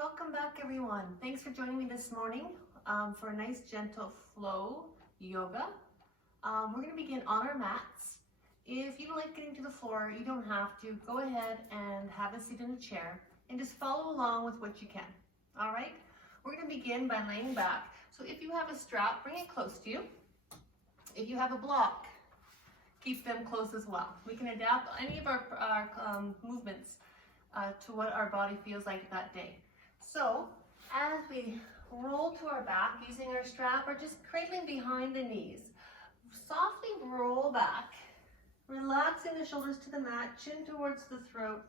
welcome back everyone. Thanks for joining me this morning for a nice gentle flow yoga. We're going to begin on our mats. If you don't like getting to the floor, you don't have to. Go ahead and have a seat in a chair and just follow along with what you can. All right? We're going to begin by laying back. So if you have a strap, bring it close to you. If you have a block, keep them close as well. We can adapt any of our movements to what our body feels like that day. So as we roll to our back using our strap or just cradling behind the knees, softly roll back, relaxing the shoulders to the mat, chin towards the throat,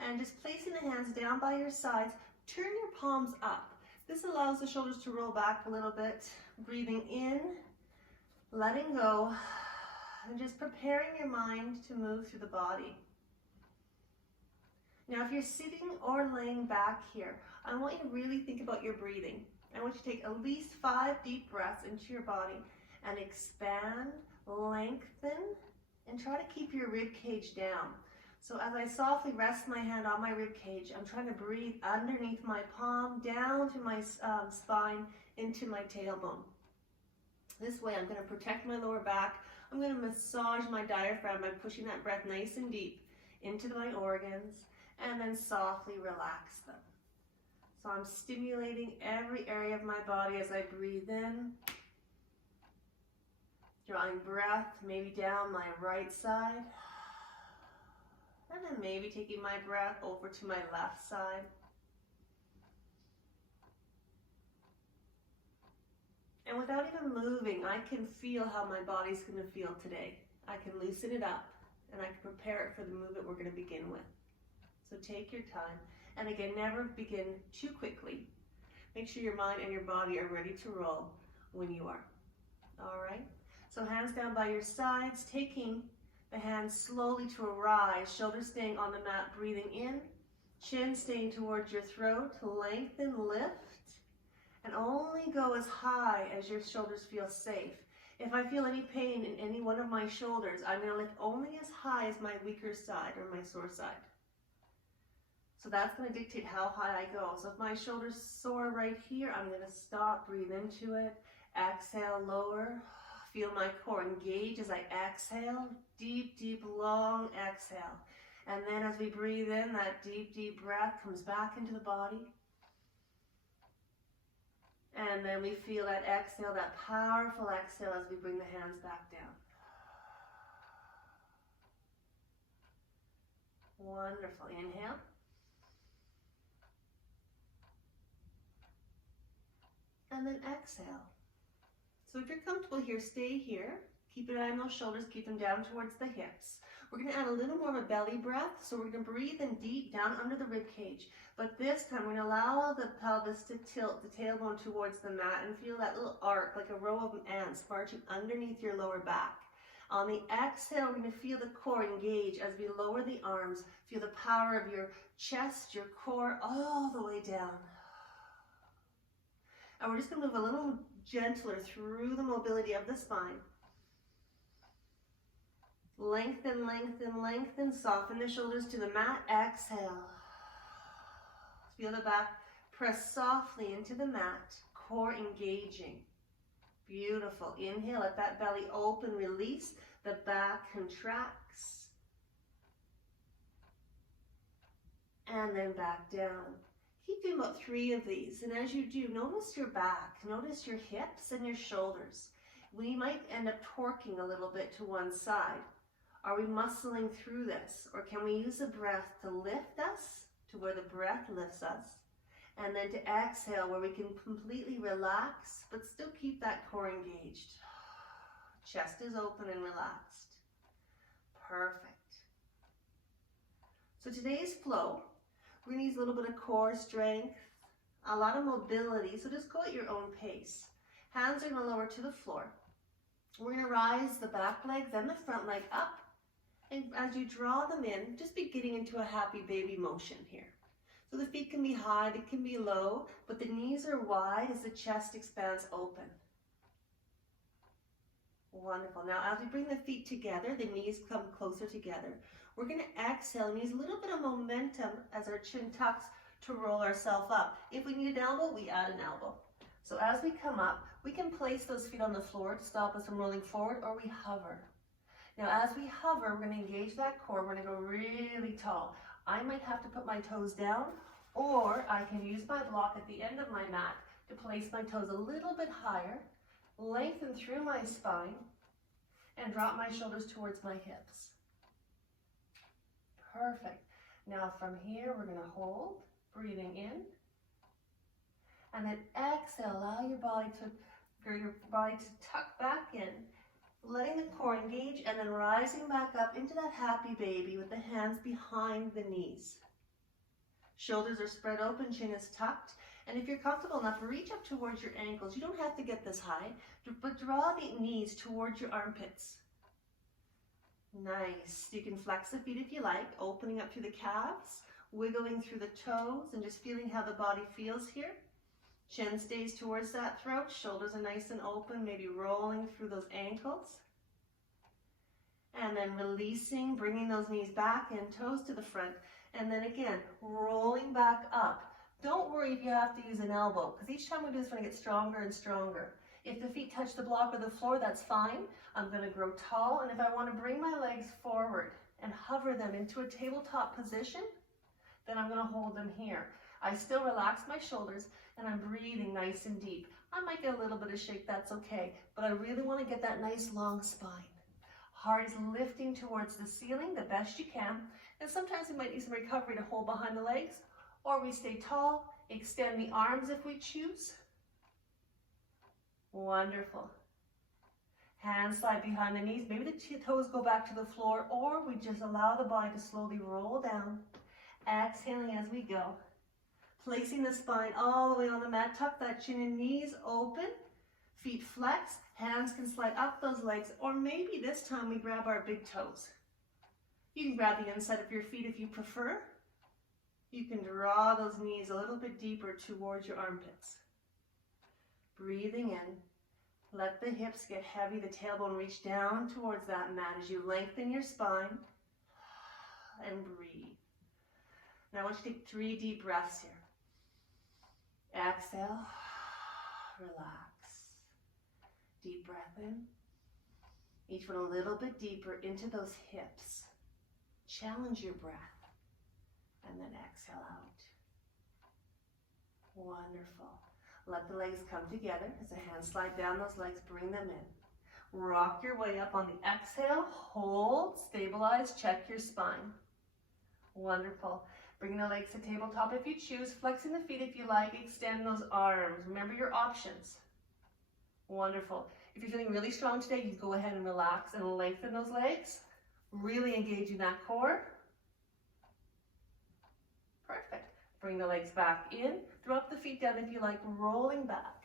and just placing the hands down by your sides. Turn your palms up. This allows the shoulders to roll back a little bit, breathing in, letting go, and just preparing your mind to move through the body. Now, if you're sitting or laying back here, I want you to really think about your breathing. I want you to take at least 5 deep breaths into your body and expand, lengthen, and try to keep your rib cage down. So as I softly rest my hand on my rib cage, I'm trying to breathe underneath my palm, down to my spine, into my tailbone. This way I'm going to protect my lower back. I'm going to massage my diaphragm by pushing that breath nice and deep into my organs, and then softly relax them. So I'm stimulating every area of my body as I breathe in, drawing breath maybe down my right side, and then maybe taking my breath over to my left side. And without even moving, I can feel how my body's going to feel today. I can loosen it up, and I can prepare it for the movement we're going to begin with. So take your time, and again, never begin too quickly. Make sure your mind and your body are ready to roll when you are. All right? So hands down by your sides, taking the hands slowly to a rise, shoulders staying on the mat, breathing in, chin staying towards your throat, lengthen, lift, and only go as high as your shoulders feel safe. If I feel any pain in any one of my shoulders, I'm going to lift only as high as my weaker side or my sore side. So that's going to dictate how high I go. So if my shoulders sore right here, I'm going to stop, breathe into it, exhale, lower. Feel my core engage as I exhale, deep, deep, long exhale. And then as we breathe in, that deep, deep breath comes back into the body. And then we feel that exhale, that powerful exhale as we bring the hands back down. Wonderful. Inhale. And then exhale. So if you're comfortable here, stay here. Keep an eye on those shoulders, keep them down towards the hips. We're going to add a little more of a belly breath, so we're going to breathe in deep down under the rib cage. But this time we're going to allow the pelvis to tilt, the tailbone towards the mat, and feel that little arc like a row of ants marching underneath your lower back. On the exhale, we're going to feel the core engage as we lower the arms. Feel the power of your chest, your core, all the way down. And we're just going to move a little gentler through the mobility of the spine. Lengthen, lengthen, lengthen. Soften the shoulders to the mat. Exhale. Feel the back press softly into the mat. Core engaging. Beautiful. Inhale. Let that belly open. Release. The back contracts. And then back down. Keep doing about 3 of these, and as you do, notice your back, notice your hips and your shoulders. We might end up torquing a little bit to one side. Are we muscling through this, or can we use the breath to lift us to where the breath lifts us, and then to exhale where we can completely relax, but still keep that core engaged. Chest is open and relaxed. Perfect. So today's flow, we're going to use a little bit of core strength, a lot of mobility, so just go at your own pace. Hands are going to lower to the floor. We're going to rise the back leg, then the front leg up, and as you draw them in, just be getting into a happy baby motion here. So the feet can be high, they can be low, but the knees are wide as the chest expands open. Wonderful. Now as we bring the feet together, the knees come closer together. We're going to exhale and use a little bit of momentum as our chin tucks to roll ourselves up. If we need an elbow, we add an elbow. So as we come up, we can place those feet on the floor to stop us from rolling forward, or we hover. Now as we hover, we're going to engage that core. We're going to go really tall. I might have to put my toes down, or I can use my block at the end of my mat to place my toes a little bit higher, lengthen through my spine, and drop my shoulders towards my hips. Perfect. Now from here, we're going to hold, breathing in, and then exhale. Allow your body to tuck back in, letting the core engage, and then rising back up into that happy baby with the hands behind the knees. Shoulders are spread open, chin is tucked, and if you're comfortable enough, reach up towards your ankles. You don't have to get this high, but draw the knees towards your armpits. Nice. You can flex the feet if you like, opening up through the calves, wiggling through the toes, and just feeling how the body feels here. Chin stays towards that throat, shoulders are nice and open, maybe rolling through those ankles. And then releasing, bringing those knees back in, toes to the front. And then again, rolling back up. Don't worry if you have to use an elbow, because each time we do this, we're going to get stronger and stronger. If the feet touch the block or the floor, that's fine. I'm going to grow tall, and if I want to bring my legs forward and hover them into a tabletop position, then I'm going to hold them here. I still relax my shoulders, and I'm breathing nice and deep. I might get a little bit of shake, that's okay, but I really want to get that nice long spine. Heart is lifting towards the ceiling the best you can, and sometimes we might need some recovery to hold behind the legs, or we stay tall, extend the arms if we choose. Wonderful. Hands slide behind the knees. Maybe the toes go back to the floor, or we just allow the body to slowly roll down. Exhaling as we go. Placing the spine all the way on the mat. Tuck that chin and knees open. Feet flex. Hands can slide up those legs, or maybe this time we grab our big toes. You can grab the inside of your feet if you prefer. You can draw those knees a little bit deeper towards your armpits. Breathing in. Let the hips get heavy, the tailbone reach down towards that mat as you lengthen your spine. And breathe. Now I want you to take 3 deep breaths here. Exhale. Relax. Deep breath in. Each one a little bit deeper into those hips. Challenge your breath. And then exhale out. Wonderful. Let the legs come together. As the hands slide down those legs, bring them in. Rock your way up on the exhale. Hold, stabilize, check your spine. Wonderful. Bring the legs to tabletop if you choose. Flexing the feet if you like. Extend those arms. Remember your options. Wonderful. If you're feeling really strong today, you can go ahead and relax and lengthen those legs. Really engaging that core. Perfect. Bring the legs back in. Drop the feet down if you like, rolling back.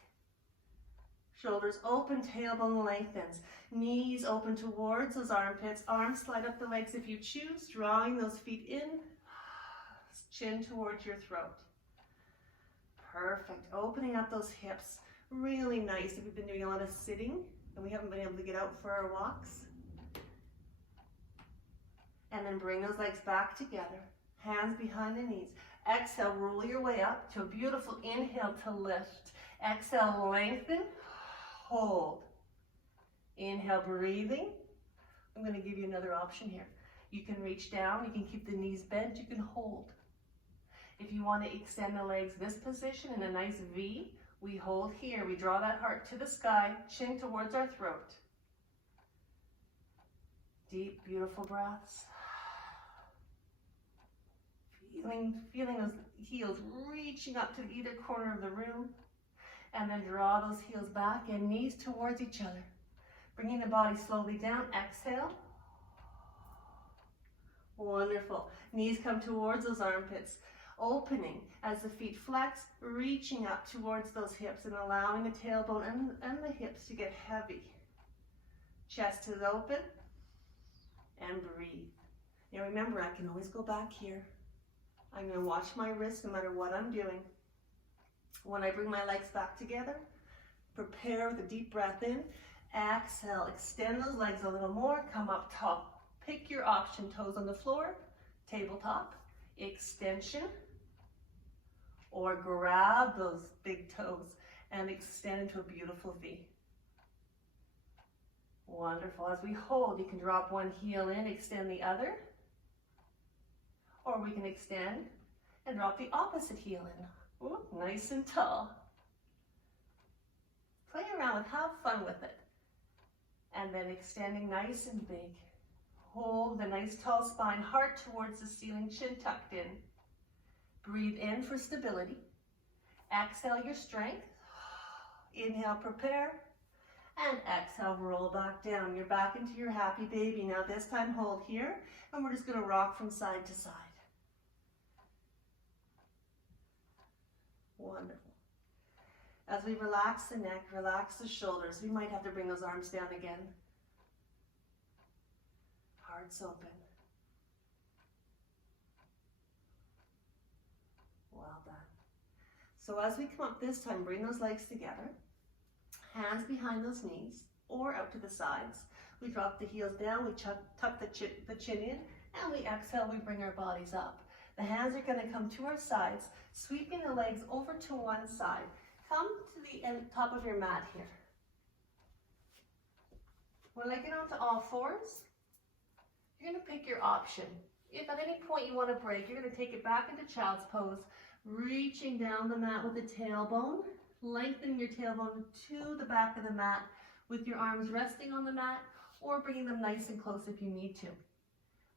Shoulders open, tailbone lengthens. Knees open towards those armpits. Arms slide up the legs if you choose, drawing those feet in. Chin towards your throat. Perfect. Opening up those hips. Really nice if we've been doing a lot of sitting and we haven't been able to get out for our walks. And then bring those legs back together. Hands behind the knees. Exhale, roll your way up to a beautiful inhale to lift. Exhale, lengthen, hold. Inhale, breathing. I'm going to give you another option here. You can reach down, you can keep the knees bent, you can hold. If you want to extend the legs this position in a nice V, we hold here. We draw that heart to the sky, chin towards our throat. Deep, beautiful breaths. Feeling those heels reaching up to either corner of the room, and then draw those heels back and knees towards each other. Bringing the body slowly down, exhale. Wonderful. Knees come towards those armpits, opening as the feet flex, reaching up towards those hips and allowing the tailbone and the hips to get heavy. Chest is open, and breathe. Now remember, I can always go back here. I'm going to watch my wrists no matter what I'm doing. When I bring my legs back together, prepare with a deep breath in. Exhale, extend those legs a little more, come up top. Pick your option, toes on the floor, tabletop, extension, Or grab those big toes and extend into a beautiful V. Wonderful. As we hold, you can drop one heel in, extend the other. Or we can extend and drop the opposite heel in. Ooh, nice and tall. Play around with, have fun with it. And then extending nice and big. Hold the nice tall spine, heart towards the ceiling, chin tucked in. Breathe in for stability. Exhale your strength. Inhale, prepare. And exhale, roll back down. You're back into your happy baby. Now this time hold here, and we're just going to rock from side to side. Wonderful. As we relax the neck, relax the shoulders, we might have to bring those arms down again. Hearts open. Well done. So as we come up this time, bring those legs together, hands behind those knees or out to the sides. We drop the heels down, we tuck the chin in, and we exhale, we bring our bodies up. The hands are going to come to our sides, sweeping the legs over to one side. Come to the top of your mat here. When I get onto all fours, you're going to pick your option. If at any point you want to break, you're going to take it back into child's pose, reaching down the mat with the tailbone, lengthening your tailbone to the back of the mat with your arms resting on the mat or bringing them nice and close if you need to.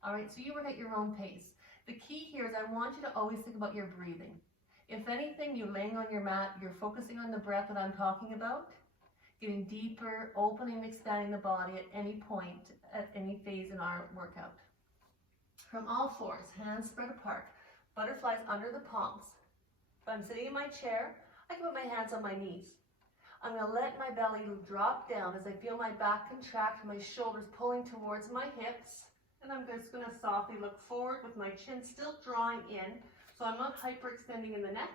All right, so you work at your own pace. The key here is I want you to always think about your breathing. If anything, you're laying on your mat, you're focusing on the breath that I'm talking about, getting deeper, opening and expanding the body at any point, at any phase in our workout. From all fours, hands spread apart, butterflies under the palms. If I'm sitting in my chair, I can put my hands on my knees. I'm going to let my belly drop down as I feel my back contract, my shoulders pulling towards my hips. And I'm just going to softly look forward with my chin still drawing in, so I'm not hyperextending in the neck.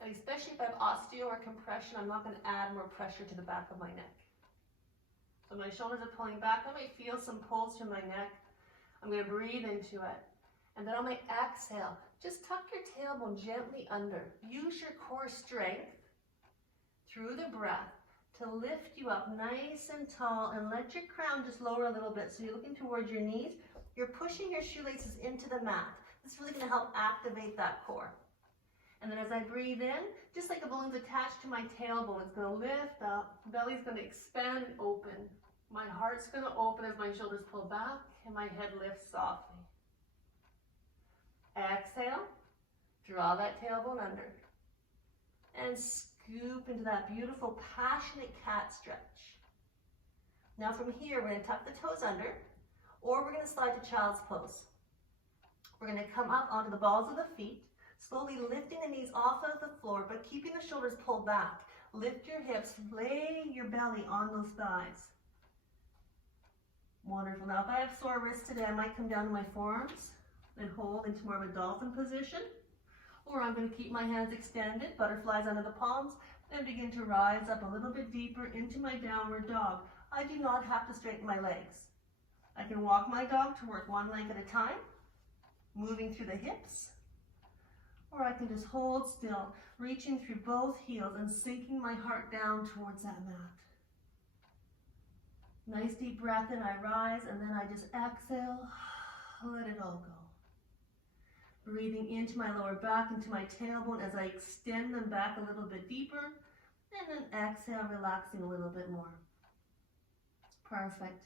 And especially if I have osteo or compression, I'm not going to add more pressure to the back of my neck. So my shoulders are pulling back. I might feel some pulls from my neck. I'm going to breathe into it. And then on my exhale, just tuck your tailbone gently under. Use your core strength through the breath to lift you up nice and tall, and let your crown just lower a little bit. So you're looking towards your knees. You're pushing your shoelaces into the mat. This is really going to help activate that core. And then as I breathe in, just like a balloon's attached to my tailbone, it's going to lift up. Belly's going to expand and open. My heart's going to open as my shoulders pull back and my head lifts softly. Exhale, draw that tailbone under. And scoop into that beautiful, passionate cat stretch. Now from here, we're going to tuck the toes under, or we're going to slide to child's pose. We're going to come up onto the balls of the feet, slowly lifting the knees off of the floor, but keeping the shoulders pulled back. Lift your hips, lay your belly on those thighs. Wonderful. Now if I have sore wrists today, I might come down to my forearms and hold into more of a dolphin position. Or I'm going to keep my hands extended, butterflies under the palms, and begin to rise up a little bit deeper into my downward dog. I do not have to straighten my legs. I can walk my dog to work one leg at a time, moving through the hips, or I can just hold still, reaching through both heels and sinking my heart down towards that mat. Nice deep breath in, I rise, and then I just exhale, let it all go. Breathing into my lower back, into my tailbone as I extend them back a little bit deeper, and then exhale, relaxing a little bit more. Perfect.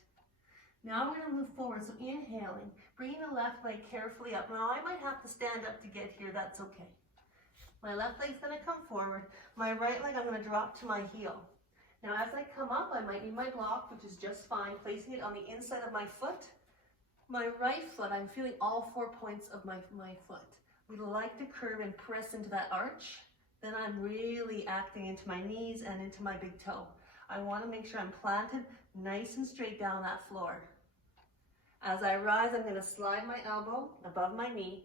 Now we're going to move forward, so inhaling, bringing the left leg carefully up. Now I might have to stand up to get here, that's okay. My left leg's going to come forward. My right leg I'm going to drop to my heel. Now as I come up, I might need my block, which is just fine, placing it on the inside of my foot. My right foot, I'm feeling all 4 points of my foot. We like to curve and press into that arch. Then I'm really acting into my knees and into my big toe. I want to make sure I'm planted nice and straight down that floor. As I rise, I'm going to slide my elbow above my knee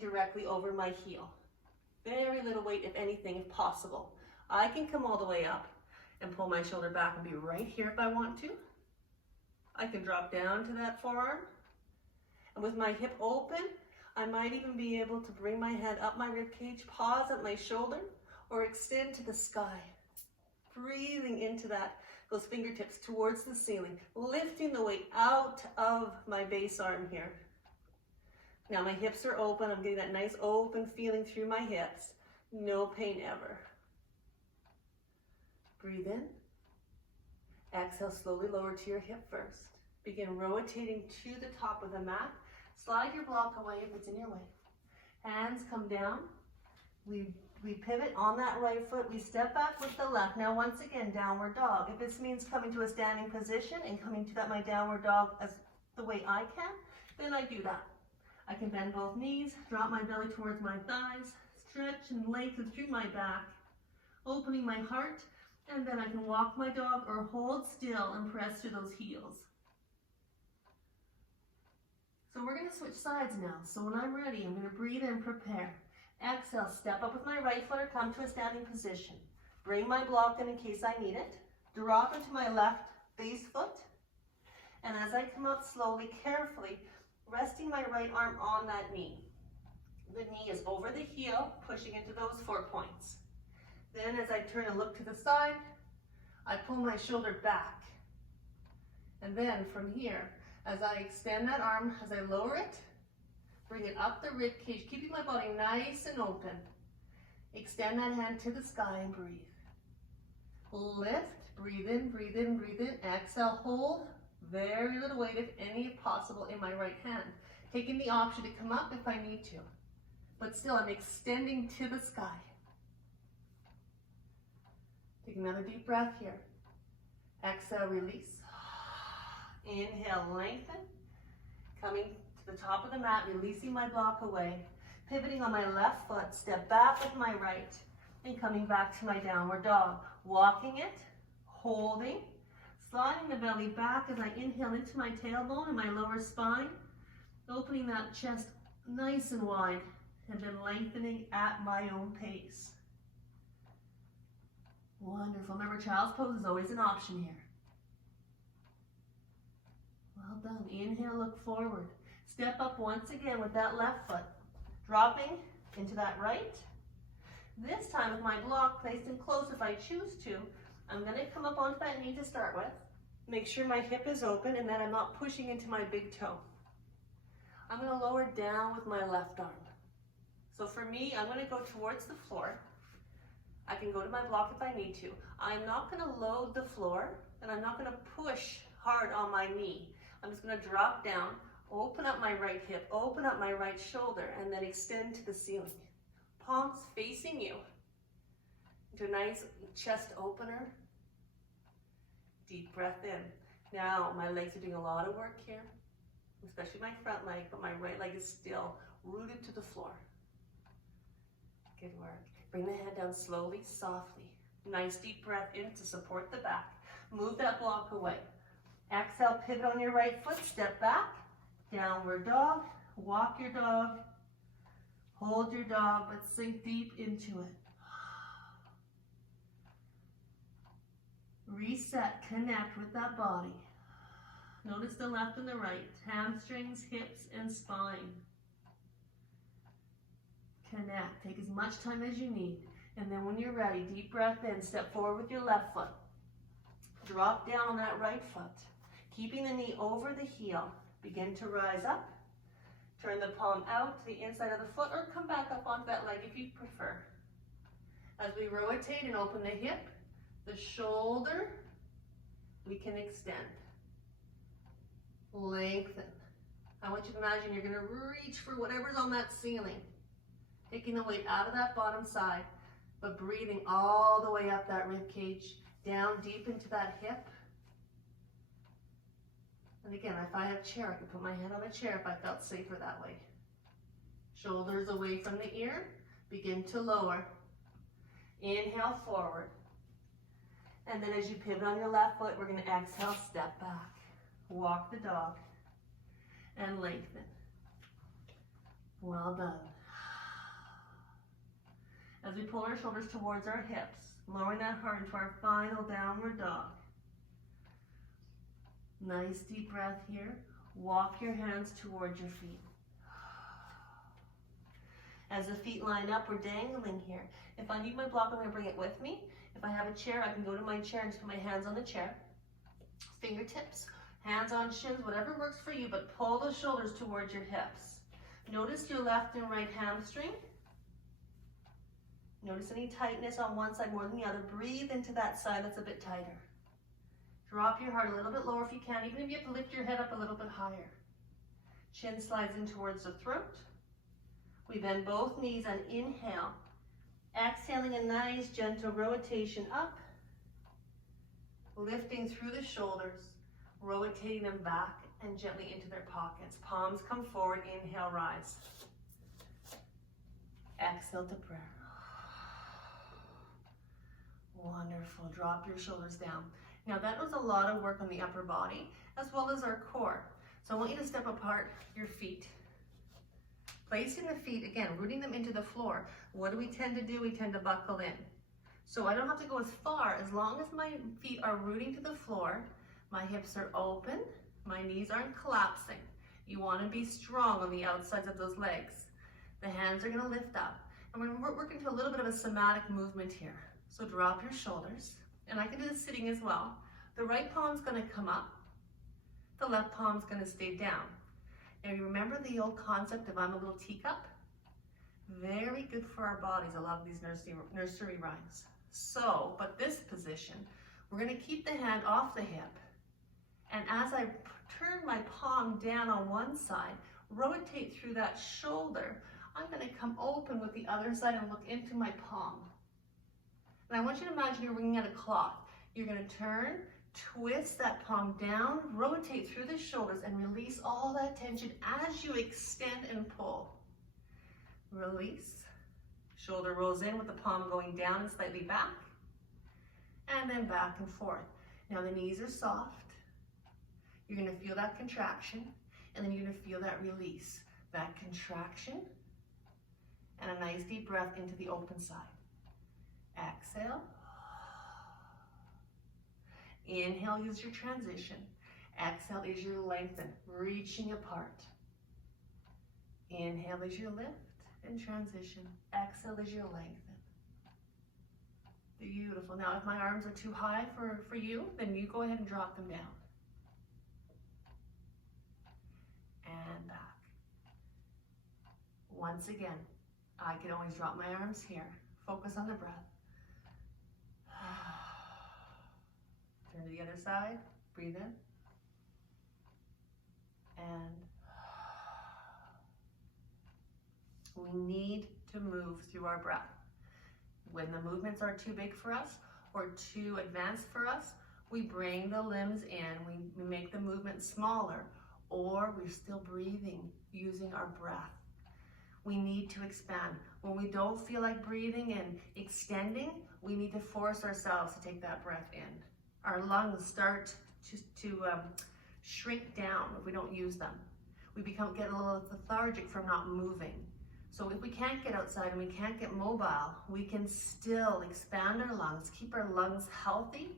directly over my heel. Very little weight, if anything, if possible. I can come all the way up and pull my shoulder back and be right here if I want to. I can drop down to that forearm. And with my hip open, I might even be able to bring my head up my rib cage, pause at my shoulder, or extend to the sky. Breathing into that, those fingertips towards the ceiling, lifting the weight out of my base arm here. Now my hips are open. I'm getting that nice open feeling through my hips. No pain ever. Breathe in. Exhale, slowly lower to your hip first. Begin rotating to the top of the mat. Slide your block away if it's in your way. Hands come down. We pivot on that right foot. We step back with the left. Now once again, downward dog. If this means coming to a standing position and coming to my downward dog as the way I can, then I do that. I can bend both knees, drop my belly towards my thighs, stretch and lengthen through my back, opening my heart, and then I can walk my dog or hold still and press through those heels. So we're going to switch sides now. So when I'm ready, I'm going to breathe in, prepare. Exhale, step up with my right foot or come to a standing position. Bring my block in case I need it. Drop into my left base foot. And as I come up slowly, carefully, resting my right arm on that knee. The knee is over the heel, pushing into those 4 points. Then as I turn and look to the side, I pull my shoulder back. And then from here, as I extend that arm, as I lower it, bring it up the rib cage, keeping my body nice and open. Extend that hand to the sky and breathe. Lift, breathe in, breathe in, breathe in. Exhale, hold. Very little weight, if any possible, in my right hand. Taking the option to come up if I need to. But still, I'm extending to the sky. Take another deep breath here. Exhale, release. Inhale, lengthen. Coming to the top of the mat, releasing my block away. Pivoting on my left foot, step back with my right. And coming back to my downward dog. Walking it, holding. Sliding the belly back as I inhale into my tailbone and my lower spine. Opening that chest nice and wide. And then lengthening at my own pace. Wonderful. Remember, child's pose is always an option here. Well done. Inhale, look forward. Step up once again with that left foot. Dropping into that right. This time with my block placed in close if I choose to. I'm going to come up onto that knee to start with. Make sure my hip is open and that I'm not pushing into my big toe. I'm going to lower down with my left arm. So for me, I'm going to go towards the floor. I can go to my block if I need to. I'm not going to load the floor and I'm not going to push hard on my knee. I'm just going to drop down, open up my right hip, open up my right shoulder, and then extend to the ceiling. Palms facing you. Into a nice chest opener. Deep breath in. Now my legs are doing a lot of work here, especially my front leg, but my right leg is still rooted to the floor. Good work. Bring the head down slowly, softly. Nice deep breath in to support the back. Move that block away. Exhale, pivot on your right foot, step back, downward dog, walk your dog, hold your dog, but sink deep into it. Reset, connect with that body. Notice the left and the right, hamstrings, hips, and spine. Connect, take as much time as you need. And then when you're ready, deep breath in, step forward with your left foot. Drop down on that right foot. Keeping the knee over the heel, begin to rise up. Turn the palm out to the inside of the foot or come back up onto that leg if you prefer. As we rotate and open the hip, the shoulder, we can extend. Lengthen. I want you to imagine you're going to reach for whatever's on that ceiling. Taking the weight out of that bottom side, but breathing all the way up that rib cage, down deep into that hip. And again, if I have a chair, I can put my head on a chair if I felt safer that way. Shoulders away from the ear, begin to lower. Inhale forward. And then as you pivot on your left foot, we're going to exhale, step back. Walk the dog and lengthen. Well done. As we pull our shoulders towards our hips, lowering that heart into our final downward dog. Nice deep breath here. Walk your hands towards your feet. As the feet line up, we're dangling here. If I need my block, I'm going to bring it with me. If I have a chair, I can go to my chair and just put my hands on the chair. Fingertips, hands on shins, whatever works for you, but pull the shoulders towards your hips. Notice your left and right hamstring. Notice any tightness on one side more than the other. Breathe into that side that's a bit tighter. Drop your heart a little bit lower if you can, even if you have to lift your head up a little bit higher. Chin slides in towards the throat. We bend both knees and inhale. Exhaling a nice gentle rotation up. Lifting through the shoulders, rotating them back and gently into their pockets. Palms come forward, inhale, rise. Exhale to prayer. Wonderful, drop your shoulders down. Now that was a lot of work on the upper body as well as our core. So I want you to step apart your feet. Placing the feet, again, rooting them into the floor. What do we tend to do? We tend to buckle in. So I don't have to go as far. As long as my feet are rooting to the floor, my hips are open, my knees aren't collapsing. You want to be strong on the outsides of those legs. The hands are going to lift up. And we're working to a little bit of a somatic movement here. So drop your shoulders. And I can do this sitting as well. The right palm's going to come up. The left palm's going to stay down. Now you remember the old concept of I'm a little teacup? Very good for our bodies, a lot of these nursery rhymes. So, but this position, we're going to keep the hand off the hip. And as I turn my palm down on one side, rotate through that shoulder, I'm going to come open with the other side and look into my palm. And I want you to imagine you're wringing out a cloth. You're going to turn, twist that palm down, rotate through the shoulders, and release all that tension as you extend and pull. Release. Shoulder rolls in with the palm going down and slightly back. And then back and forth. Now the knees are soft. You're going to feel that contraction, and then you're going to feel that release. That contraction, and a nice deep breath into the open side. Exhale. Inhale is your transition. Exhale is your lengthen, reaching apart. Inhale is your lift and transition. Exhale is your lengthen. Beautiful. Now if my arms are too high for you, then you go ahead and drop them down. And back. Once again, I can always drop my arms here. Focus on the breath. Turn to the other side, breathe in. And we need to move through our breath. When the movements are too big for us or too advanced for us, we bring the limbs in, we make the movement smaller, or we're still breathing using our breath. We need to expand. When we don't feel like breathing and extending, we need to force ourselves to take that breath in. Our lungs start to shrink down if we don't use them. We get a little lethargic from not moving. So if we can't get outside and we can't get mobile, we can still expand our lungs, keep our lungs healthy,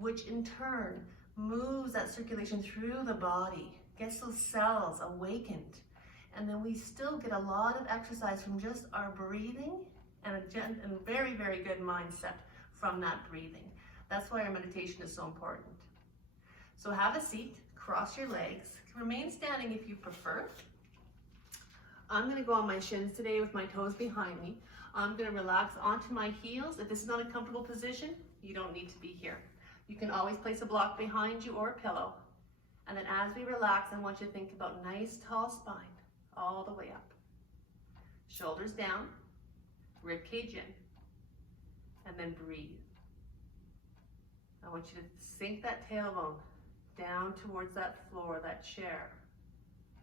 which in turn moves that circulation through the body, gets those cells awakened. And then we still get a lot of exercise from just our breathing and a very, very good mindset from that breathing. That's why our meditation is so important. So have a seat, cross your legs, remain standing if you prefer. I'm going to go on my shins today with my toes behind me. I'm going to relax onto my heels. If this is not a comfortable position, you don't need to be here. You can always place a block behind you or a pillow. And then as we relax, I want you to think about nice tall spine all the way up. Shoulders down, rib cage in, and then breathe. I want you to sink that tailbone down towards that floor, that chair,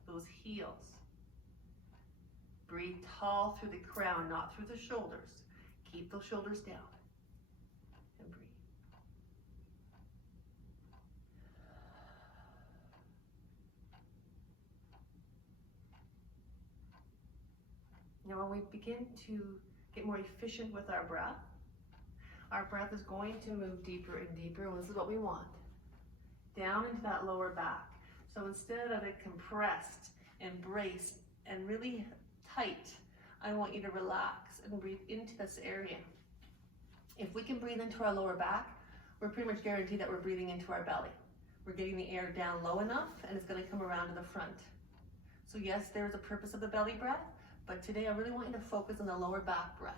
those heels. Breathe tall through the crown, not through the shoulders. Keep those shoulders down and breathe. Now when we begin to get more efficient with our breath is going to move deeper and deeper, and this is what we want. Down into that lower back. So instead of it compressed and braced and really tight, I want you to relax and breathe into this area. If we can breathe into our lower back, we're pretty much guaranteed that we're breathing into our belly. We're getting the air down low enough and it's going to come around to the front. So yes, there's a purpose of the belly breath, but today I really want you to focus on the lower back breath.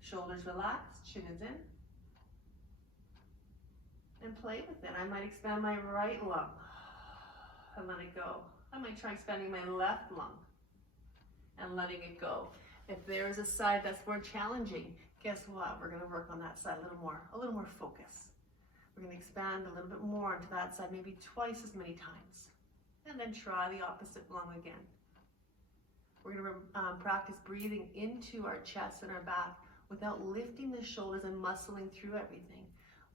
Shoulders relaxed, chin is in. And play with it. I might expand my right lung and let it go. I might try expanding my left lung and letting it go. If there is a side that's more challenging, guess what? We're going to work on that side a little more focus. We're going to expand a little bit more into that side, maybe twice as many times. And then try the opposite lung again. We're going to practice breathing into our chest and our back without lifting the shoulders and muscling through everything.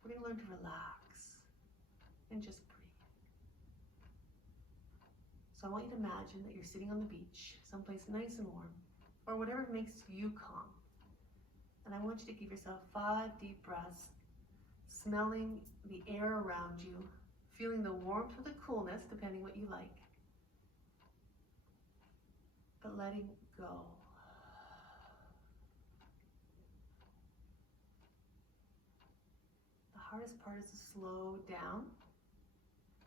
We're going to learn to relax and just breathe. So I want you to imagine that you're sitting on the beach, someplace nice and warm, or whatever makes you calm. And I want you to give yourself 5 deep breaths, smelling the air around you, feeling the warmth or the coolness, depending what you like, but letting go. The hardest part is to slow down.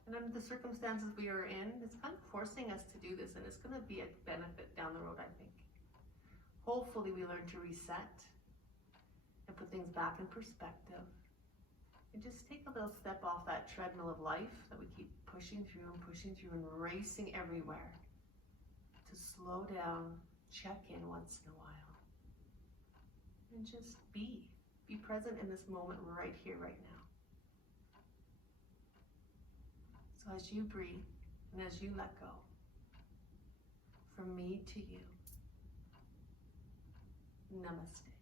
And under the circumstances we are in, it's kind of forcing us to do this, and it's going to be a benefit down the road, I think. Hopefully we learn to reset and put things back in perspective and just take a little step off that treadmill of life that we keep pushing through and racing everywhere, to slow down, check in once in a while, and just be present in this moment right here, right now. So as you breathe and as you let go, from me to you, namaste.